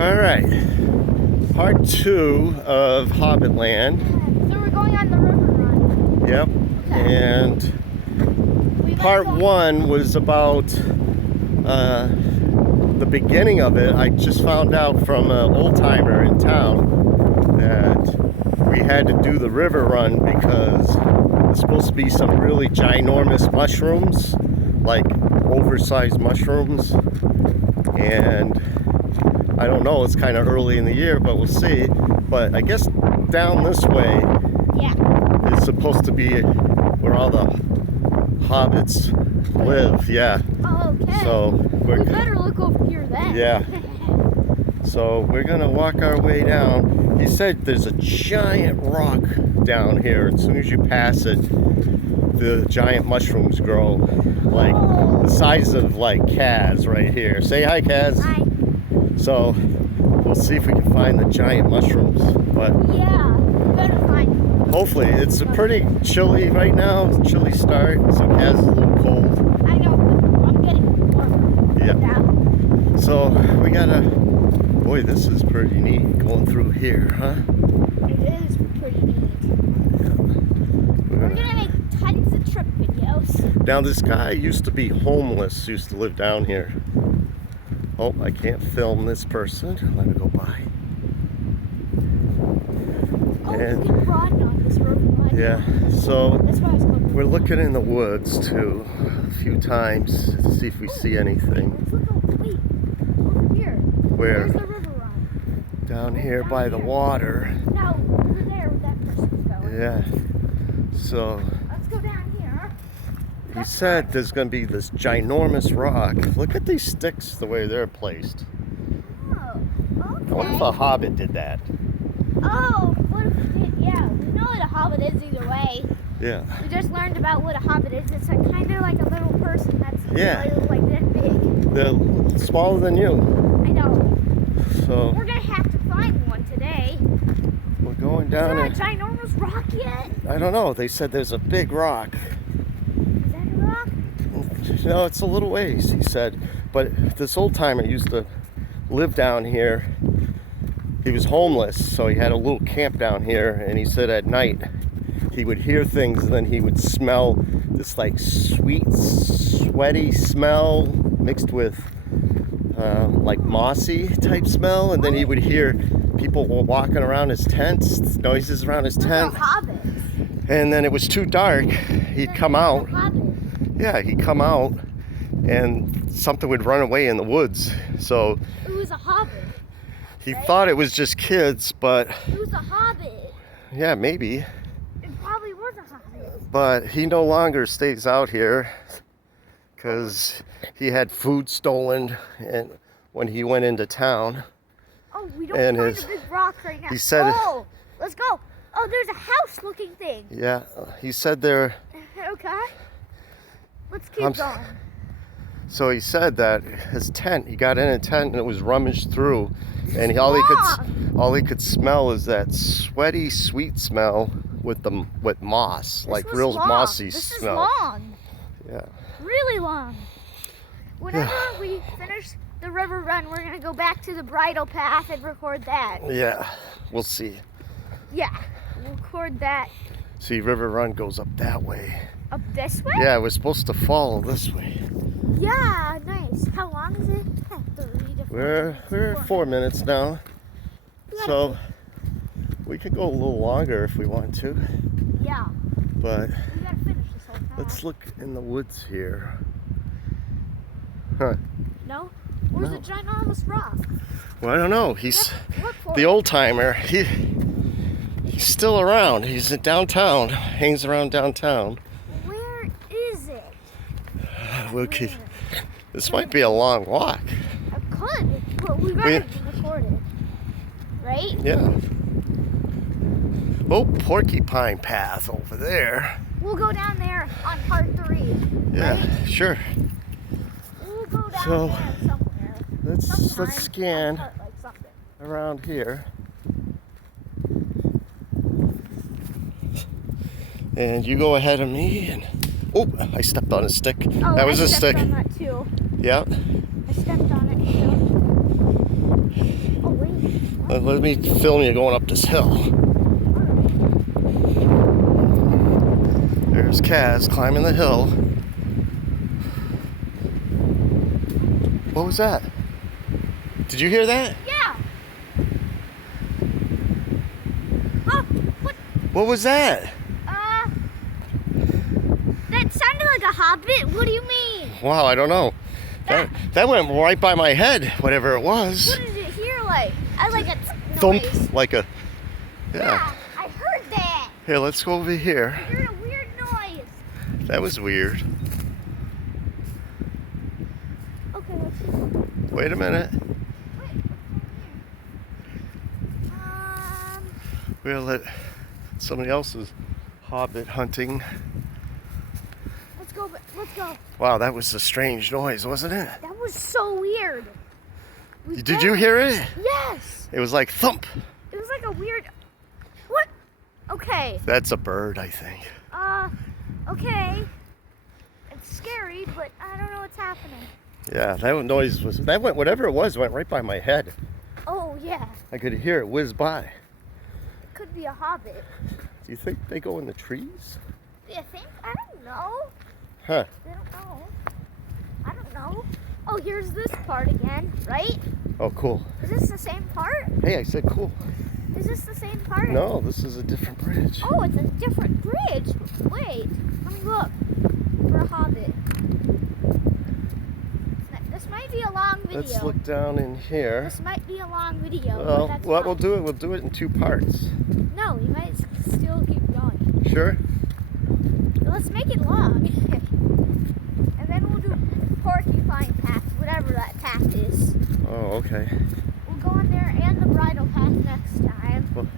All right, part 2 of Hobbit Land. So we're going on the river run. Yep. Okay. And part 1 was about the beginning of it. I just found out from an old timer in town that we had to do the river run because there's supposed to be some really ginormous mushrooms, like oversized mushrooms, and I don't know, it's kind of early in the year, but we'll see. But I guess down this way is supposed to be where all the hobbits live. Yeah. Oh, okay. So we better look over here then. Yeah. So we're gonna walk our way down. He said there's a giant rock down here. As soon as you pass it, the giant mushrooms grow, like the size of like Kaz right here. Say hi, Kaz. Hi. So we'll see if we can find the giant mushrooms. But yeah, we better find them. Hopefully, it's a pretty chilly right now. Chilly start, so Kaz is a little cold. I know, but I'm getting warmer. Yeah. Now. So we gotta. Boy, this is pretty neat going through here, huh? It is pretty neat. Yeah. We're gonna make tons of trip videos. Now this guy used to be homeless. Used to live down here. Oh, I can't film this person. Let me go by. Oh, And, we can run on this river run. yeah, so That's why I was going. we're looking in the woods too a few times to see if we see anything. Let's look over here. Where? Where's the river run? Down here by the water. No, over there where that person's going. Yeah. So Let's go down here. he said there's going to be this ginormous rock. Look at these sticks, the way they're placed. Oh, okay. I wonder if a hobbit did that. Oh, what if we did? Yeah, we know what a hobbit is either way. Yeah. We just learned about what a hobbit is. It's kind of like a little person that's like that big. They're smaller than you. I know. So We're going to have to find one today. we're going Is down there a and ginormous rock yet? I don't know. They said there's a big rock. Is that a rock? No, it's a little ways, he said. But this old timer used to live down here. He was homeless, so he had a little camp down here, and he said at night he would hear things and then he would smell this like sweet, sweaty smell mixed with like mossy type smell, and then he would hear people walking around his tent, noises around his tent. Hobbits. And then it was too dark. He'd come out. Yeah, he'd come out and something would run away in the woods. So It was a hobbit. he thought it was just kids, but It was a hobbit. yeah, maybe. It probably was a hobbit. But he no longer stays out here because he had food stolen and when he went into town. Oh, we don't And find his- a big rock right now. he said- Oh, let's go. Oh, there's a house-looking thing. Yeah, he said there. Okay. Let's keep I'm- going. So he said that his tent, he got in a tent and it was rummaged through, and all he could smell is that sweaty, sweet smell with moss, This like was real long. mossy This smell. is long. Yeah. Really long. Whenever we finish the river run, we're going to go back to the bridle path and record that. Yeah, we'll see. Yeah, we'll record that. See, River Run goes up that way. Up this way? Yeah, we're supposed to follow this way. Yeah, nice. How long is it? 3 to 4 We're 4 minutes now, We gotta- so we could go a little longer if we want to. Yeah, But we gotta finish this whole path. let's look in the woods here. Huh? No? Where's No. the ginormous rock? Well, I don't know. He's Look for the it. old timer. He's still around. He's in downtown. Hangs around downtown. Where is it? We'll keep. This might be a long walk. It could, but we gotta record it. Right? Yeah. Oh, porcupine path over there. We'll go down there on part 3. Yeah, Right? sure. We'll go down So, there somewhere. Let's Sometime scan I'll cut, like, something. around here. And you go ahead of me and oh, I stepped on a stick. Oh, That was I a stepped stick. on that too. Yeah. I stepped on it too. Oh Let me film you going up this hill. There's Kaz climbing the hill. What was that? Did you hear that? Yeah. Oh, what? What was that? That sounded like a hobbit. What do you mean? Wow, I don't know. That went right by my head, whatever it was. What did it hear like? I like a Thump, noise. like a, Yeah, I heard that. Here, let's go over here. I heard a weird noise. That was weird. Okay, let's see. Wait a minute. Wait, what's going here? We'll let somebody else's hobbit hunting. Let's go. Let's go. Wow, that was a strange noise, wasn't it? That was so weird. Did you hear it? Yes. It was like thump. It was like a weird. What? Okay. That's a bird, I think. Okay. It's scary, but I don't know what's happening. Yeah, that noise went, whatever it was, went right by my head. Oh, yeah. I could hear it whiz by. It could be a hobbit. Do you think they go in the trees? Do you think? I don't know. Huh. I don't know. I don't know. Oh, here's this part again, right? Oh, cool. Is this the same part? Hey, I said cool. Is this the same part? No, this is a different bridge. Oh, it's a different bridge. Wait, let me look for a hobbit. This might be a long video. Let's look down in here. This might be a long video. Well, but that's what fine. we'll do it in 2 parts. No, you might still keep going. Sure? Let's make it long. And then we'll do porcupine path, whatever that path is. Oh, okay. We'll go on there and the bridle path next time. Well-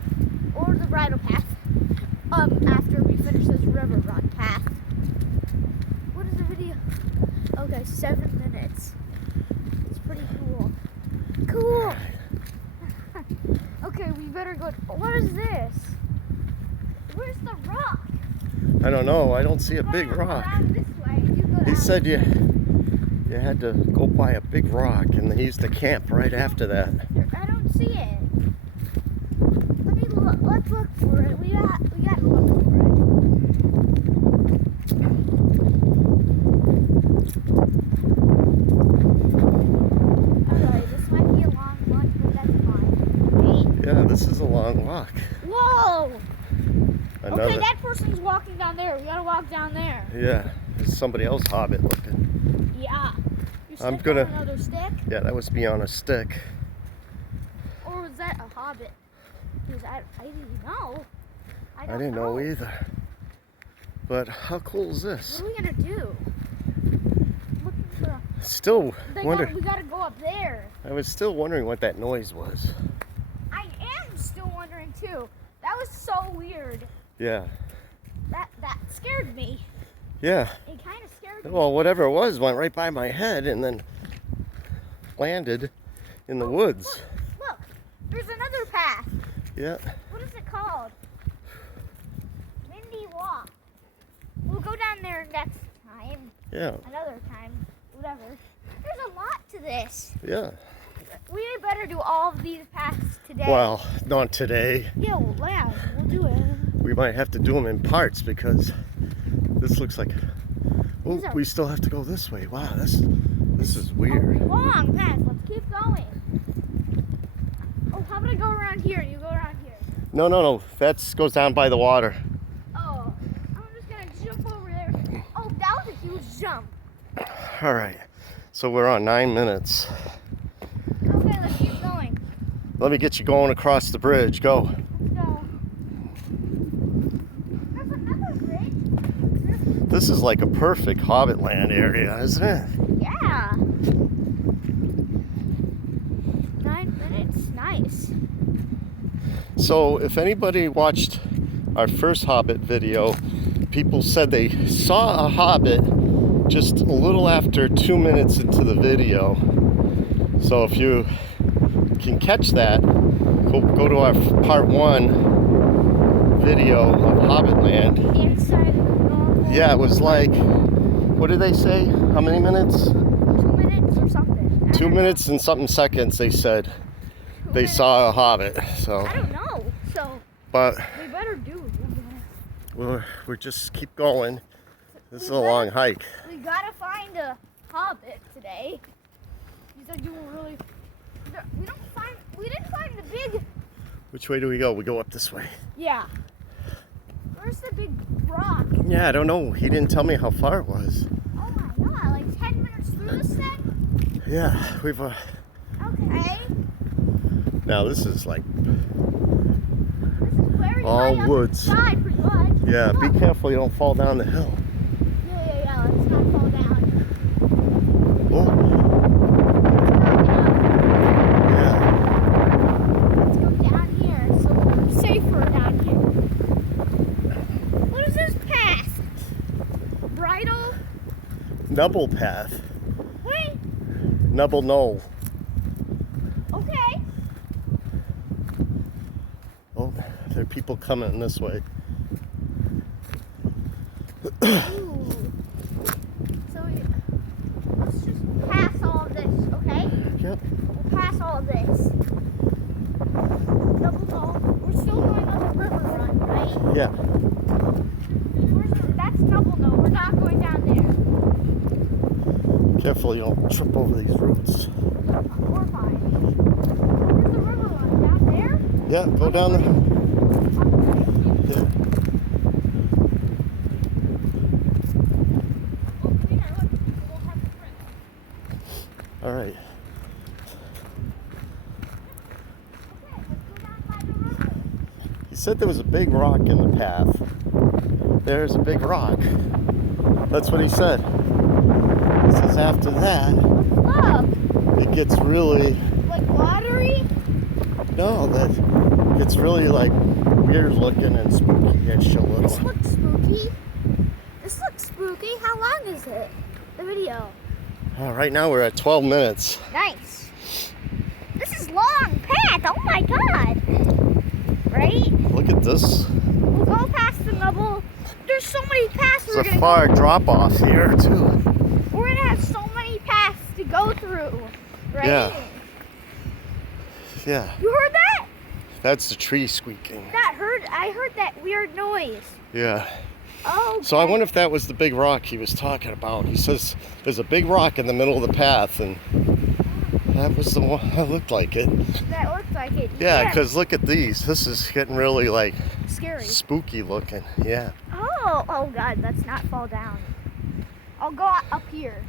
Or the bridle path. After we finish this river run path. What is the video? Okay, 7 minutes. It's pretty cool. Cool! Okay, we better go. What is this? Where's the rock? I don't know. I don't see a big rock. Around this way. You go He down. said you had to go by a big rock, and they used to camp right after that. I don't see it. Let me look. Let's look for it. We gotta look for it. Alright, this might be a long one, but that's fine. Wait. Yeah, this is a long walk. Whoa! Another. Okay, that person's walking down there. We gotta walk down there. Yeah, there's somebody else hobbit looking. Yeah. You I'm stepped gonna- on another stick? Yeah, that must be on a stick. Or was that a hobbit? Because I didn't know. I didn't know either. But how cool is this? What are we gonna do? Looking for Still we wonder. gotta go up there. I was still wondering what that noise was. I am still wondering too. That was so weird. Yeah. That scared me. Yeah. It kind of scared me. Well, whatever it was went right by my head and then landed in the woods. Look, there's another path. Yeah. What is it called? Windy Walk. We'll go down there next time. Yeah. Another time. Whatever. There's a lot to this. Yeah. We better do all of these paths today. Well, not today. Yeah, we'll do it. We might have to do them in parts because this looks like. Oh, These are- we still have to go this way. Wow, this is weird. A long path. Let's keep going. Oh, how about I go around here and you go around here? No. That goes down by the water. Oh, I'm just gonna jump over there. Oh, that was a huge jump. All right. So we're on 9 minutes. Okay, let's keep going. Let me get you going across the bridge. Go. Let's go. There's another bridge. This is like a perfect Hobbit land area, isn't it? Yeah. 9 minutes. Nice. So if anybody watched our first Hobbit video, people said they saw a Hobbit just a little after 2 minutes into the video. So if you can catch that, go to our part 1 video of Hobbit Land. Inside of the normal. Yeah, it was like, what did they say? How many minutes? 2 minutes or something. I 2 don't know. minutes and something seconds, they said. they saw a hobbit. So. I don't know. So. But. We better do. We're just keep going. This is a long hike. We gotta find a hobbit today. You said you were really. We didn't find the big. Which way do we go? We go up this way. Yeah. Where's the big rock? Yeah, I don't know. He didn't tell me how far it was. Oh my god, like 10 minutes through this thing? Yeah, we've. Okay. Now this is like This is very all high woods. Up inside, pretty much. Yeah, Look. be careful you don't fall down the hill. Yeah. Let's not fall down. Oh. Let's go down here so we're safer down here. What is this path? Bridle? Nubble path. Wait. Nubble knoll. Okay. Oh, there are people coming this way. Ooh. So let's just pass all of this, okay? Yep. We'll pass all of this. Double knoll. We're still going on the river run, right? Yeah. That's double knoll. We're not going down there. Careful you don't trip over these roots. We're fine. Where's the river run? Down there? Yeah, go down there. Yeah. All right. He said there was a big rock in the path. There's a big rock. That's what he said. He says after that, Look, it gets really, like watery. no, that gets really like weird looking and spooky-ish a This little. looks spooky. This looks spooky. How long is it? The video. Right now we're at 12 minutes. Nice. This is long path. Oh my god. Right? Look at this. We'll go past the Nubble. There's so many paths It's we're a gonna far drop off here too. We're gonna have so many paths to go through. Right? Yeah. Yeah. You heard that? That's the tree squeaking. I heard that weird noise. Yeah. Oh. So I wonder if that was the big rock he was talking about. He says there's a big rock in the middle of the path, and that was the one that looked like it. That looks like it. Yeah, because look at these. This is getting really like scary. spooky looking. Yeah. Oh god, let's not fall down. I'll go up here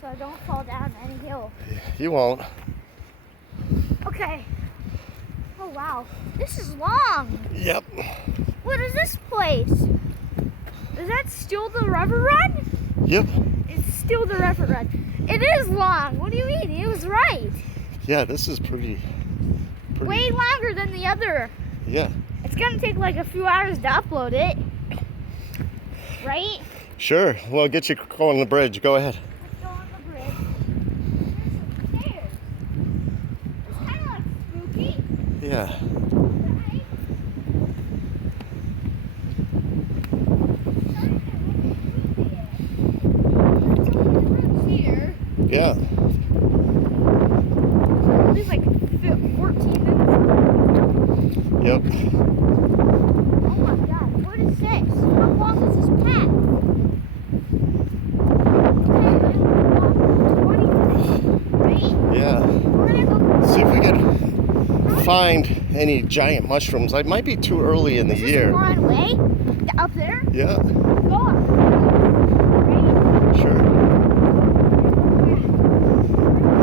so I don't fall down any hill. You won't. Okay. Oh wow, this is long. Yep. What is this place? Is that still the river run? Yep. It's still the river run. It is long. What do you mean? It was right. Yeah, this is pretty. Way longer than the other. Yeah. It's gonna take like a few hours to upload it. Right? Sure. Well, get you on the bridge. Go ahead. Let's go on the bridge. There's some stairs. It's kind of like spooky. Yeah. Right? Here. Yeah. It's like 14 minutes. Yep. Oh my god, what is this? How long is this path? Okay, 20 minutes, right? Yeah. We're gonna go. See if we can find any giant mushrooms. It might be too early in the Is this year. a long way? Up there? Yeah. Go up. Right? Sure.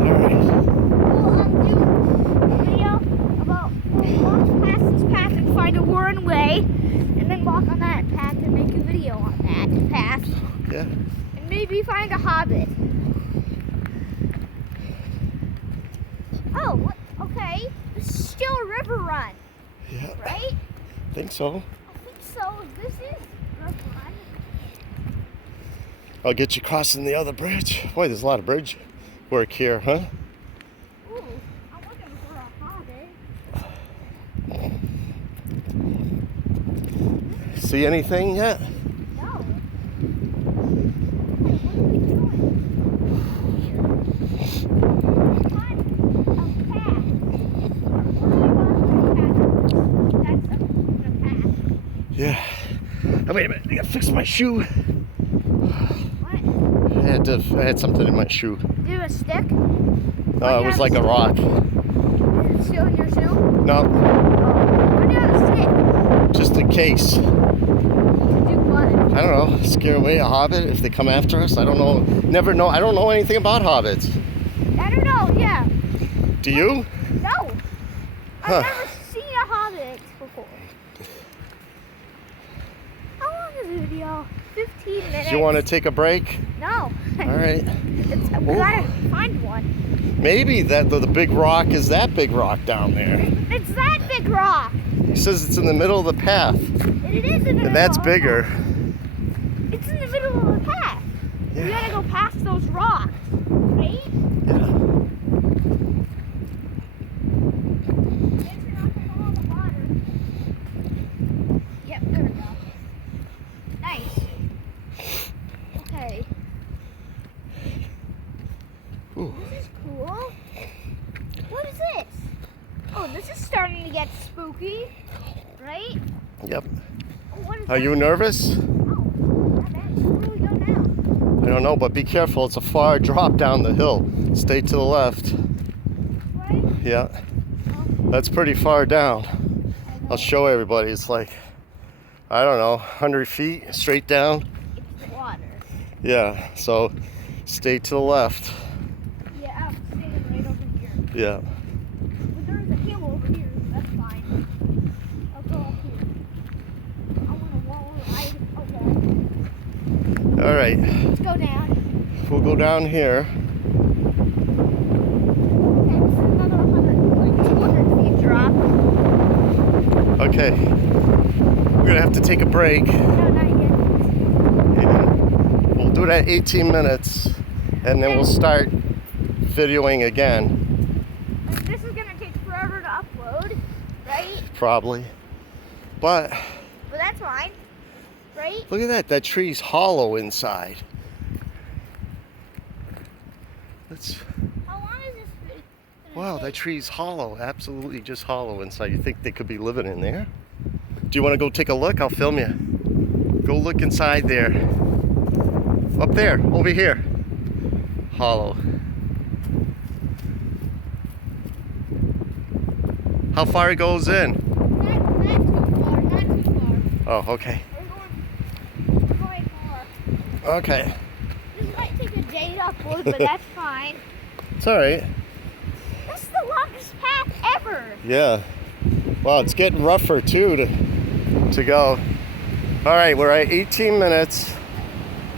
All right. We'll do a video about we'll walk past this path and find a worn way, and then walk on that path and make a video on that path, Yeah. and maybe find a hobbit. Oh, what? Okay. This is still a river run, Yeah. right? Think so. I think so. This is river run. I'll get you crossing the other bridge. Boy, there's a lot of bridge work here, huh? Ooh, I'm looking for a hobbit. See anything yet? No. Hey, what are we doing? Find a path. Yeah. Oh, wait a minute. I gotta fix my shoe. What? I had something in my shoe. Do you have a stick? It was like a rock. Is it still in your shoe? No, Why do you have a stick? just in case. To do what? I don't know. Scare away a hobbit if they come after us. I don't know. Never know. I don't know anything about hobbits. I don't know, yeah. Do you? No. Huh. I've never seen a hobbit before. How long is the video? 15 minutes. Do you want to take a break? No. All right. We gotta find one. Maybe the big rock is that big rock down there. It's that big rock. He says it's in the middle of the path. And it is in the middle And that's of the bigger. path. It's in the middle of the path. Yeah. We gotta go past those rocks, right? Yeah. If you're not gonna go on the water. Yep, there we go. Nice. Okay. Ooh. This is cool. What is this? Oh, this is starting to get spooky, right? Yep. Oh, what is Are that? you nervous? Oh, not bad. Where do we go now? I don't know, but be careful. It's a far drop down the hill. Stay to the left. Right? Yeah. Oh, That's pretty far down. I know. I'll show everybody. It's like, I don't know, 100 feet straight down. It's water. Yeah, so stay to the left. Yeah, I'm standing right over here. Yeah. But there's a hill over here. That's fine. I'll go up here. I want to wall ride. Okay. All right. Let's go down. We'll go down here. Okay, this is another 200 feet drop. Okay. We're going to have to take a break. No, not yet. And we'll do that 18 minutes, and then we'll start videoing again, And this is going to take forever to upload, right? probably. But But that's fine, right? look at that. That tree's hollow inside. That's, How long is this video gonna wow, take? that tree's hollow. Absolutely just hollow inside. You think they could be living in there? Do you want to go take a look? I'll film you. Go look inside there. Up there, over here. Hollow. How far it goes in? Not too far, not too far. Oh, okay. We're going far. Okay. This might take a day to upload, but that's fine. It's all right. This is the longest path ever. Yeah. Well, it's getting rougher too to go. All right, we're at 18 minutes.